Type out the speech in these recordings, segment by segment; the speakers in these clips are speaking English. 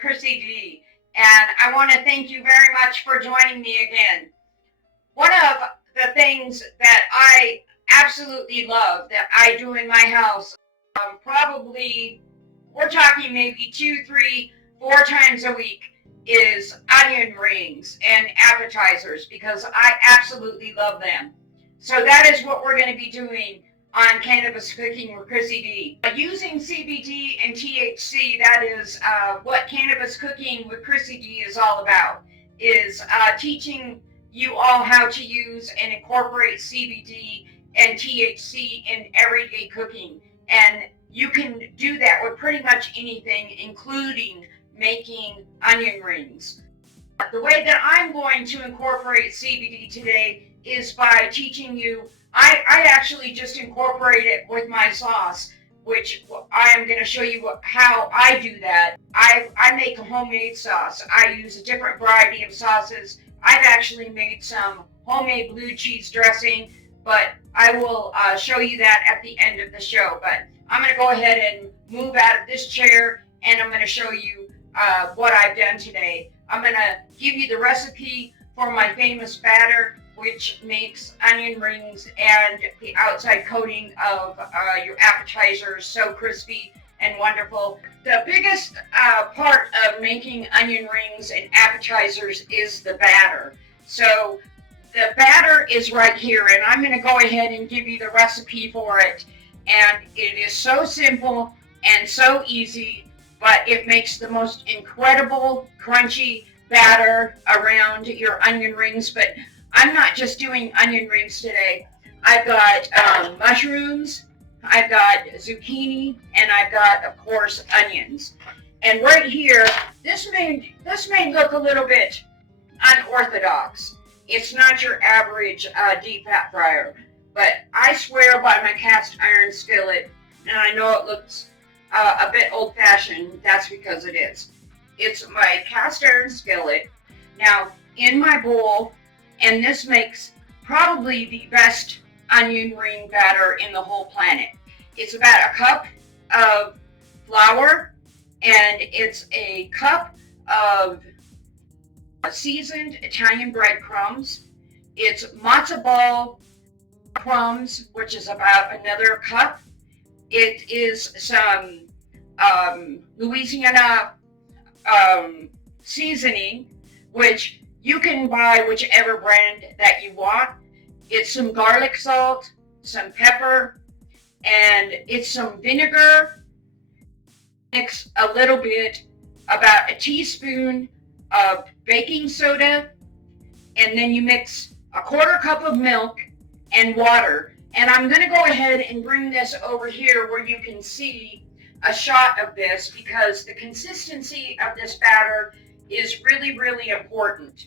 Krisey D, and I want to thank you very much for joining me again. One of the things that I absolutely love that I do in my house, probably, we're talking maybe 2, 3, 4 times a week, is onion rings and appetizers because I absolutely love them. So that is what we're going to be doing on Cannabis Cooking with Krisey D. Using CBD and THC, that is what Cannabis Cooking with Krisey D is all about, is teaching you all how to use and incorporate CBD and THC in everyday cooking. And you can do that with pretty much anything, including making onion rings. The way that I'm going to incorporate CBD today is by teaching you. I actually just incorporate it with my sauce, which I am going to show you how I do that. I make a homemade sauce. I use a different variety of sauces. I've actually made some homemade blue cheese dressing, but I will show you that at the end of the show. But I'm going to go ahead and move out of this chair, and I'm going to show you what I've done today. I'm going to give you the recipe for my famous batter, which makes onion rings and the outside coating of your appetizers so crispy and wonderful. The biggest part of making onion rings and appetizers is the batter. So the batter is right here, and I'm going to go ahead and give you the recipe for it. And it is so simple and so easy, but it makes the most incredible crunchy batter around your onion rings. But I'm not just doing onion rings today. I've got mushrooms, I've got zucchini, and I've got, of course, onions. And right here, this may look a little bit unorthodox. It's not your average deep fat fryer, but I swear by my cast iron skillet, and I know it looks a bit old-fashioned. That's because it is. It's my cast iron skillet. Now, in my bowl, and this makes probably the best onion ring batter in the whole planet. It's about a cup of flour, and it's a cup of seasoned Italian breadcrumbs. It's matzo ball crumbs, which is about another cup. It is some Louisiana seasoning, which you can buy whichever brand that you want. It's some garlic salt, some pepper, and it's some vinegar. Mix a little bit, about a teaspoon of baking soda, and then you mix a quarter cup of milk and water. And I'm going to go ahead and bring this over here where you can see a shot of this, because the consistency of this batter is really, really important.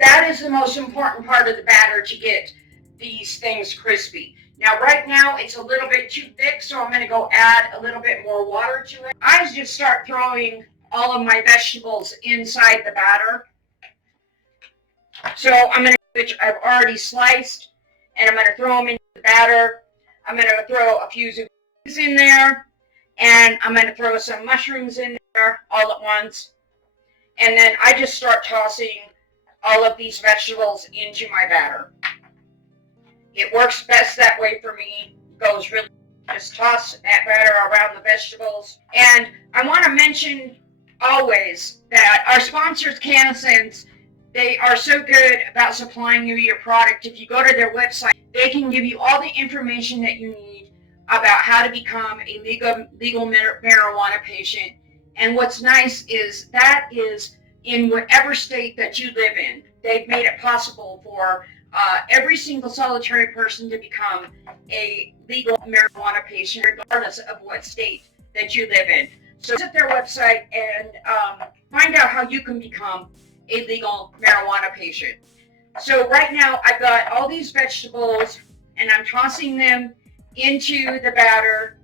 That is the most important part of the batter to get these things crispy. Now, right now, it's a little bit too thick, so I'm going to go add a little bit more water to it. I just start throwing all of my vegetables inside the batter. So I'm going to, which I've already sliced, and I'm going to throw them into the batter. I'm going to throw a few zucchinis in there, and I'm going to throw some mushrooms in there all at once. And then I just start tossing all of these vegetables into my batter. It works best that way for me. Goes really, just toss that batter around the vegetables. And I want to mention always that our sponsors, CannaTalk, they are so good about supplying you your product. If you go to their website, they can give you all the information that you need about how to become a legal marijuana patient. And what's nice is that is in whatever state that you live in. They've made it possible for every single solitary person to become a legal marijuana patient, regardless of what state that you live in. So visit their website and find out how you can become a legal marijuana patient. So right now I've got all these vegetables and I'm tossing them into the batter.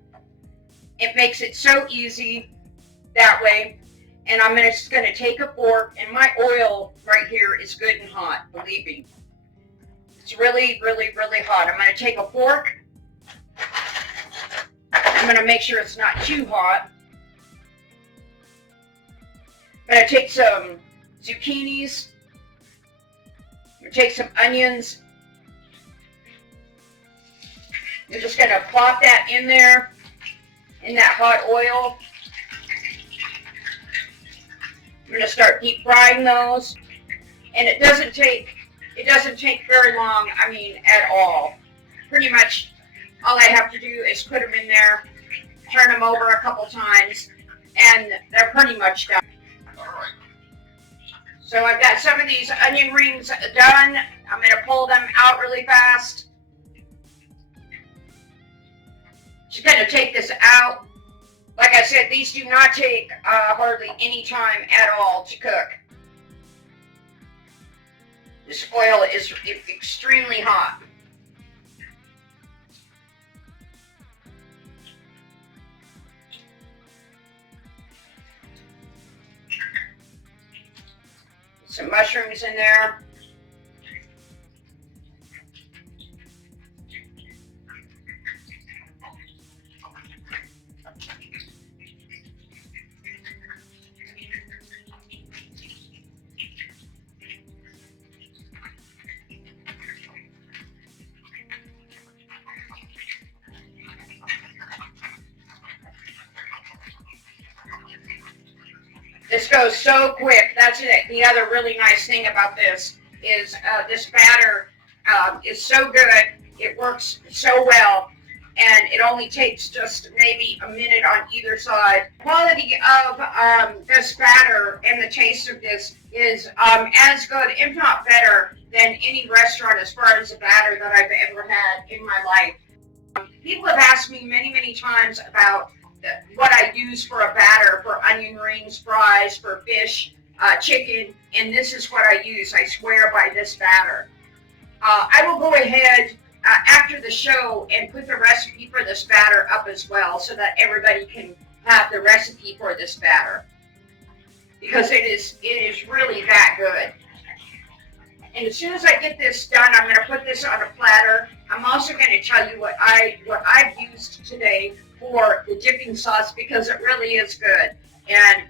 It makes it so easy that way. And I'm just going to take a fork, and my oil right here is good and hot, believe me. It's really, really, really hot. I'm going to take a fork I'm going to make sure it's not too hot. I'm going to take some zucchinis. I'm going to take some onions. You're just going to plop that in there in that hot oil. I'm going to start deep frying those. And it doesn't take very long, I mean, at all. Pretty much all I have to do is put them in there, turn them over a couple times, and they're pretty much done. So I've got some of these onion rings done. I'm going to pull them out really fast. Just going to take this out. Like I said, these do not take hardly any time at all to cook. This oil is extremely hot. Some mushrooms in there. This goes so quick. That's it. The other really nice thing about this is this batter is so good. It works so well, and it only takes just maybe a minute on either side. The quality of this batter and the taste of this is as good, if not better, than any restaurant as far as a batter that I've ever had in my life. People have asked me many, many times about what I use for a batter for onion rings, fries, for fish, chicken, and this is what I use. I swear by this batter. I will go ahead after the show and put the recipe for this batter up as well so that everybody can have the recipe for this batter, because it is really that good. And as soon as I get this done, I'm going to put this on a platter. I'm also going to tell you what I've used today for the dipping sauce, because it really is good. And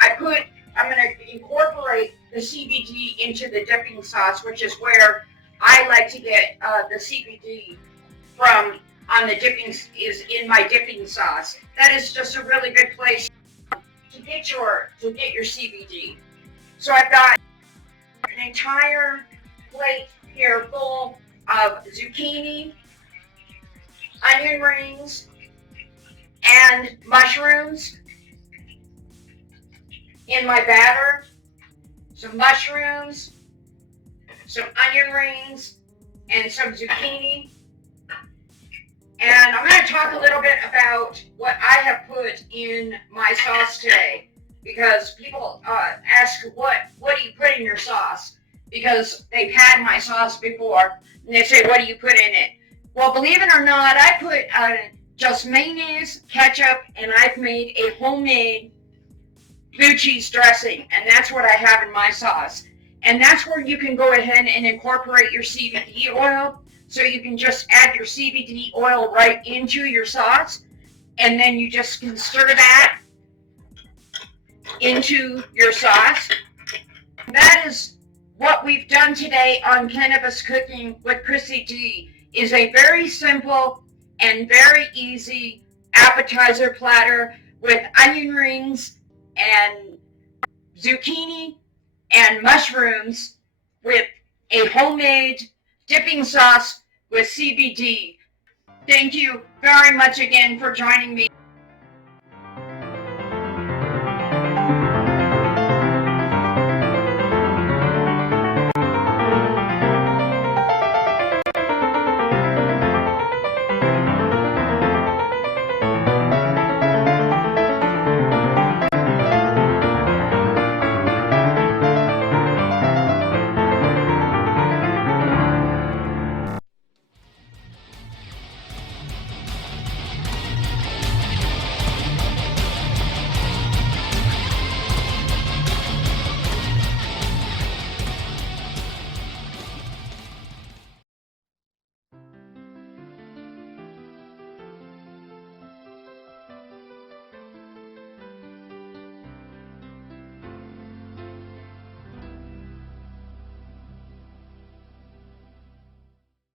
I'm going to incorporate the CBD into the dipping sauce, which is where I like to get the CBD from on the dipping, is in my dipping sauce. That is just a really good place to get your CBD. So I've got an entire plate here full of zucchini, onion rings, and mushrooms in my batter. Some mushrooms, some onion rings, and some zucchini. And I'm going to talk a little bit about what I have put in my sauce today, because people ask, what do you put in your sauce? Because they've had my sauce before, and they say, what do you put in it? Well, believe it or not, I put just mayonnaise, ketchup, and I've made a homemade blue cheese dressing, and that's what I have in my sauce. And that's where you can go ahead and incorporate your CBD oil. So you can just add your CBD oil right into your sauce, and then you just can stir that into your sauce. That is what we've done today on Cannabis Cooking with Krisey D. Is a very simple and very easy appetizer platter with onion rings and zucchini and mushrooms with a homemade dipping sauce with CBD. Thank you very much again for joining me.